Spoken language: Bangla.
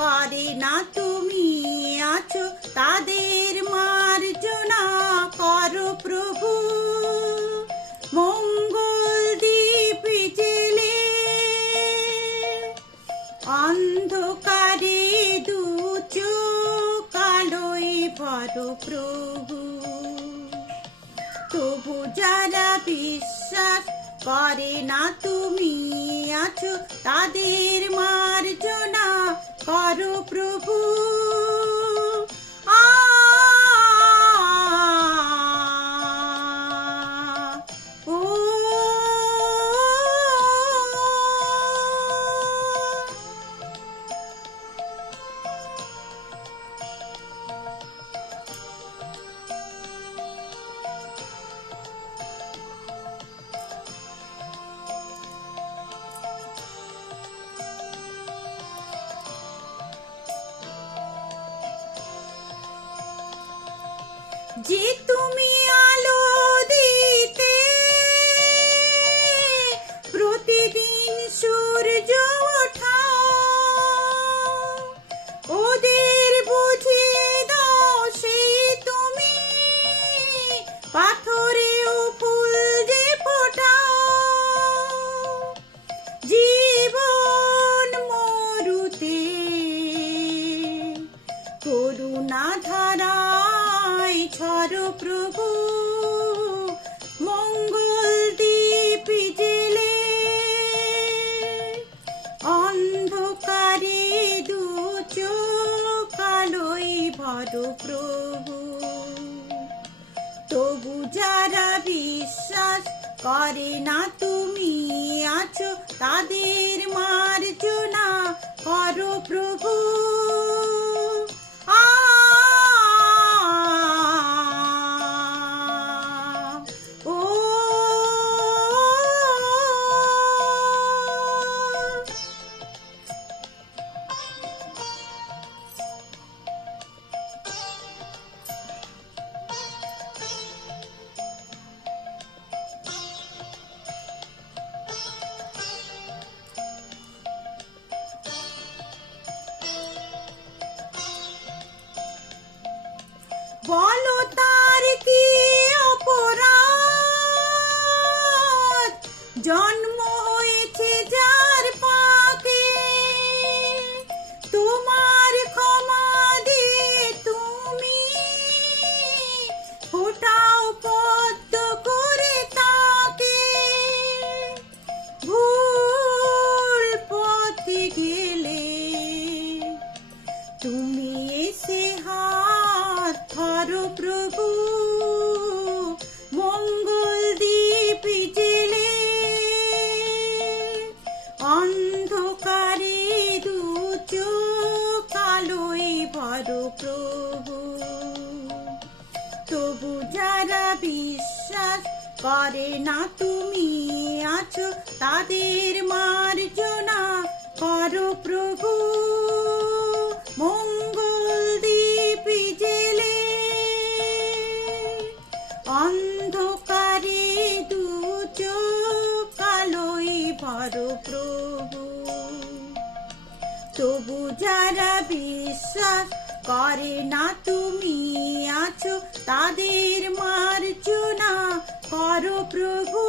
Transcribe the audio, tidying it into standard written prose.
করে না তুমি আছো তাদের মার্জনা করো প্রভু। মঙ্গল দ্বীপ জেলে অন্ধকারে দু চোখ আলোয় ভরো প্রভু। তবু যারা বিশ্বাস করে না তুমি আছো তাদের মার্জনা করো প্রভু। যে তুমি আলো দিতে প্রতিদিন সূর্য ওঠাও, ওদের বুঝিয়ে দাও সেই তুমি পাথরেও ফুল যে ফোটাও। জীবন মরুতে করুণা ধারা ছড়ো প্রভু। মঙ্গল দ্বীপ জেলে অন্ধকারে দু চোখ আলোয় ভরো প্রভু। তবু যারা বিশ্বাস করে না তুমি আছো তাদের মার্জনা করো প্রভু। বলো তার কি অপরাধ, জন্ম হয়েছে যার পাকে। তোমার ক্ষমা দিয়ে তুমি ফোটাও পদ্ম করে তাকে। ভুল পথে গেলে তুমি এসে ধরো প্রভু। মঙ্গল দ্বীপ জেলে অন্ধকারে দু চোখ আলোয় ভরো প্রভু। তবু যারা বিশ্বাস করে না তুমি আছো তাদের মার্জনা করো প্রভু। মঙ্গল দ্বীপ জেলে অন্ধকারে দু চোখ আলোয় ভরো প্রভু। তবু যারা বিশ্বাস করে না তুমি আছো তাদের মার্জনা করো প্রভু।